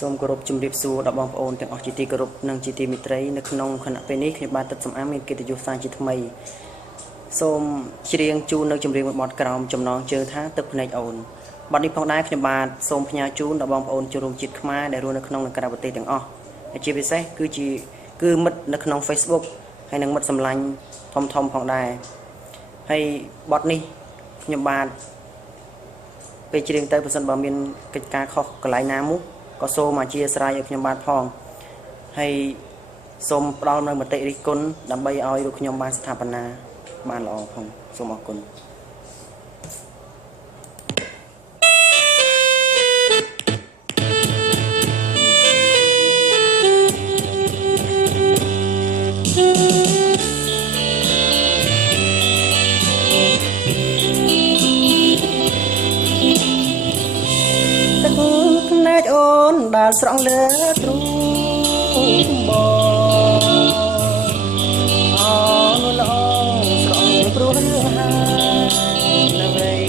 សូមគោរពជំរាបសួរដល់បងប្អូនទាំងអស់ជាទីគោរពនិងជាទីមេត្រីនៅក្នុងគណៈពេលនេះខ្ញុំបាទទឹកសំអាងមានកិត្តិយសសារជាថ្មីសូមច្រៀងជូននៅចម្រៀងមួយបទក្រោមចំណងជើងថាទឹកភ្នែកអូនបទនេះផងដែរខ្ញុំបាទសូមផ្ញើជូនដល់បងប្អូនជនរួមជាតិខ្មែរដែលរស់នៅក្នុងនិងក្រៅប្រទេសទាំងអស់ហើយជាពិសេសគឺមិត្តនៅក្នុង Facebook ហើយនិងមិត្តសម្លាញ់ធំផងដែរហើយបទនេះខ្ញុំបាទពេលច្រៀងទៅបើសិនបើមានកិច្ចការខុសកន្លែងណាមួយក៏សូមអធិស្ឋានឲ្យខ្ញុំបាទផងហើយសូមផ្ដល់នៅមតិរិះគន់ដើម្បីឲ្យលោកខ្ញុំបានស្ថាបនាបានល្អផងសូមអរគុណអូនដែលស្រង់លើទ្រូងបងអូនល្អស្រង់ព្រោះរឿងហើយនៅវ័យ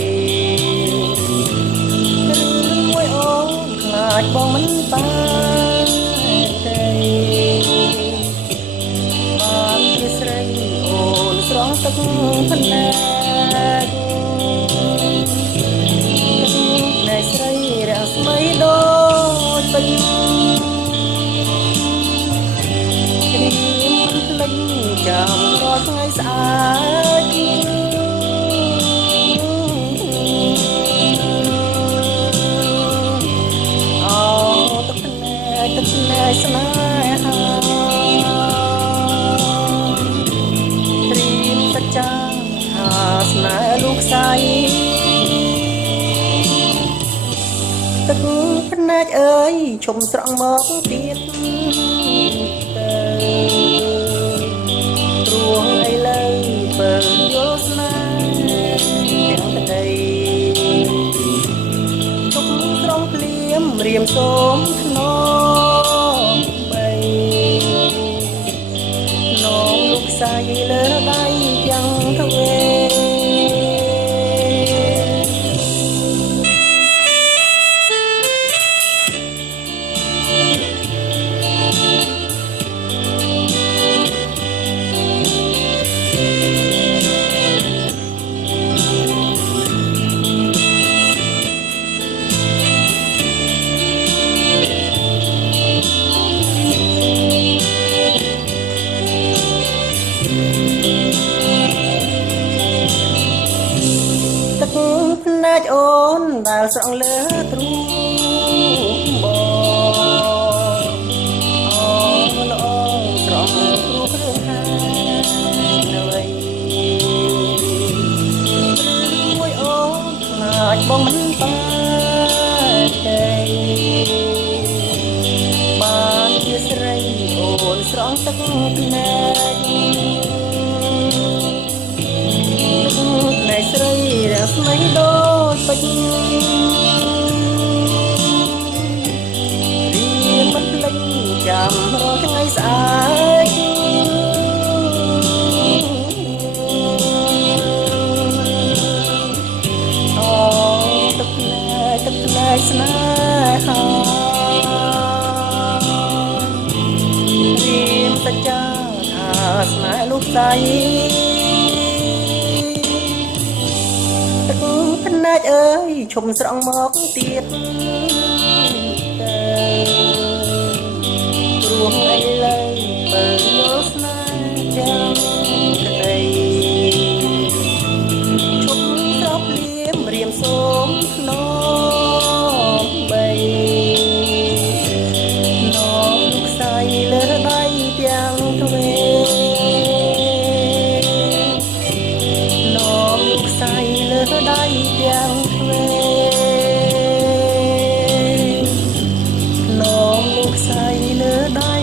រឿងមួយអូនខ្លាចបងមិនបានទេបានជាស្រីអូនស្រង់ទឹកភ្នែកនៃស្រីរាស្មីដូចពេញរីមិនភ្លេចចាំរាល់ថ្ងៃស្អាតអូទឹកភ្នែកស្នេហារីមសច្ចាថាស្នេហ៍លោកស្រីទឹកភ្នែកអើយឈុំស្រង់មកទៀតទៅព្រោះឥឡូវបើយល់ស្នេហ៍ទាំងប្តីទុកស្រង់ភ្លៀមរៀមសូមធ្នមបីនំលោកស្រីលើដៃទាំងទ្វេភ្នែកអូនដែលស្រង់លើទ្រូងបងអូនល្អស្រង់ព្រោះរឿងហើយនៅវ័យរឿងមួយអូនខ្លាចបងមិនបានទេបានជាស្រីអូនស្រង់ទឹកភ្នែកស្រីរាស្មីដូចពេជ្ររីមិនភ្លេចចាំរាល់ថ្ងៃស្អាតអូទឹកភ្នែកស្នេហារីមសច្ចាថាស្នេហ៍លោកស្រីភ្នែកអើយឈុំស្រង់មកទៀតទៅព្រោះឥឡូវបើយល់ស្នេហ៍ចាំក្តីឈុំស្រោបភ្លៀមរៀមសូមធ្នមបីនំលោកស្រីលើដៃទាំងទ្វេនំលោកស្រីលើដៃទាំងទ្វេនំលោកស្រីលើដៃ